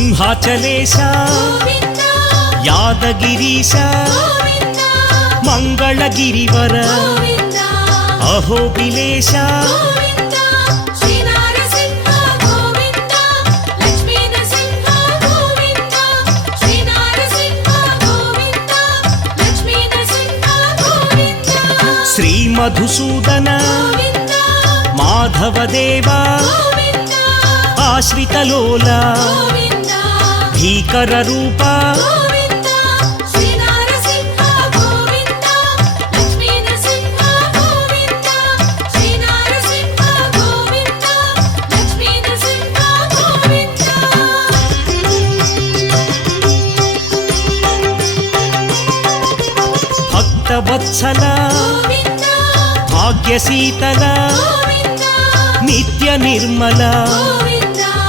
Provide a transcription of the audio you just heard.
ಸಿಂಹಾಚಲೇಶ ಯಾದಗಿರೀಶ ಮಂಗಳಗಿರಿವರ ಅಹೋಬಿಲೇಶ ಶ್ರೀ ಮಧುಸೂದನ ಮಾಧವದೇವ ಆಶ್ರಿತಲೋಲ ಭೀಕರ ರೂಪ ಭಕ್ತವತ್ಸಲ ಭಾಗ್ಯಶೀತಲ ನಿತ್ಯ ನಿರ್ಮಲ